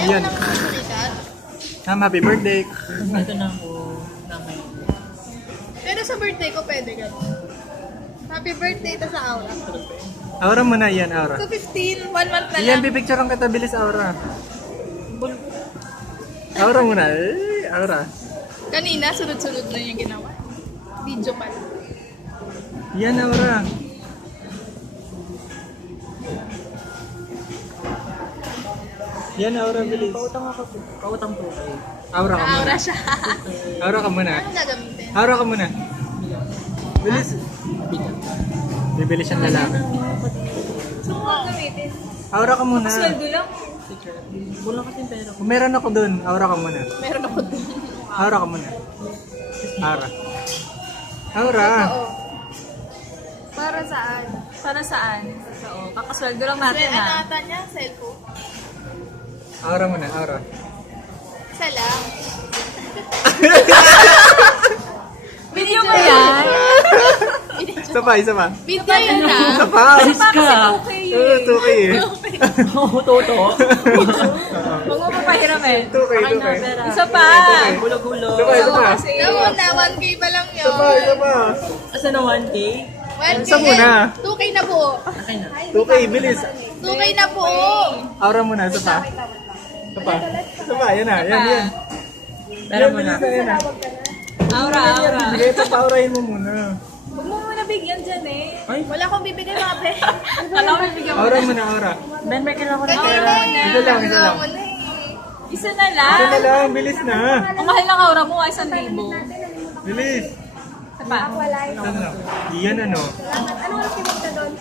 Ayaw Yan. lang sumikat. Happy birthday. Ito na ako. Namay. Pero sa birthday ko pwede gano'n. Happy birthday ta sa Aura. Aura mo na, yan, Aura. 215, 1 month na Yan, lang. pipicturean kita, bilis, Aura. Aura mo na. Aura. Kanina, sunod-sunod na yung ginawa. Video pala. Yan, Aura. Yan, Aura, bilis. Pautang ako. Pautang to kayo. Aura ka muna. Aura siya. Aura ka muna. Anong gagamitin? Aura ka muna. Bilis. Bibili siyang lalaki. So, kung gamitin? Aura ka muna. Sweldo lang. Bulang kasi yung pera ko. Kung meron ako dun, aura ka muna. Meron ako dun. Aura ka muna. Aura. Aura. Oo. Para saan? Para saan? Oo, kakasweldo lang natin Ano ha. ata niya? Cellphone? Aura muna, aura. Isa lang. Video mo yan? Isa pa, isa pa. Video yun Isa ah. pa. Alis ka! Oo, 2K eh. Oo, toto. Huwag mo papahiramin. 2K, Akin 2K. na pera. Isa pa! Gulo-gulo. Isa pa, isa pa. Kasi, Alam mo na, 1K pa lang yun. Isa pa, isa pa. Asa na 1K? 1K Isa muna. 2K na buo. Akin na. 2K, bilis. 2K na buo. Aura muna, isa pa. Isa pa. Isa pa, yan na, yan, yan. Pera Yan, mo na. bilis na, yan na. aura, aura. Sige, papaurahin mo muna. Huwag mo muna bigyan dyan eh. Ay, Wala akong bibigay mga pe. Kala ko bibigyan mo. Aura muna, aura. Ben, may kailangan ko na Kanina pera. eh. Isa lang, isa lang. Wala mo na eh. Isa na Isa lang. na lang, bilis na. Ang mahal ng aura mo ay 1,000. Bilis. Isa pa. Isa na lang. Yan ano. Ano oras kimunta doon?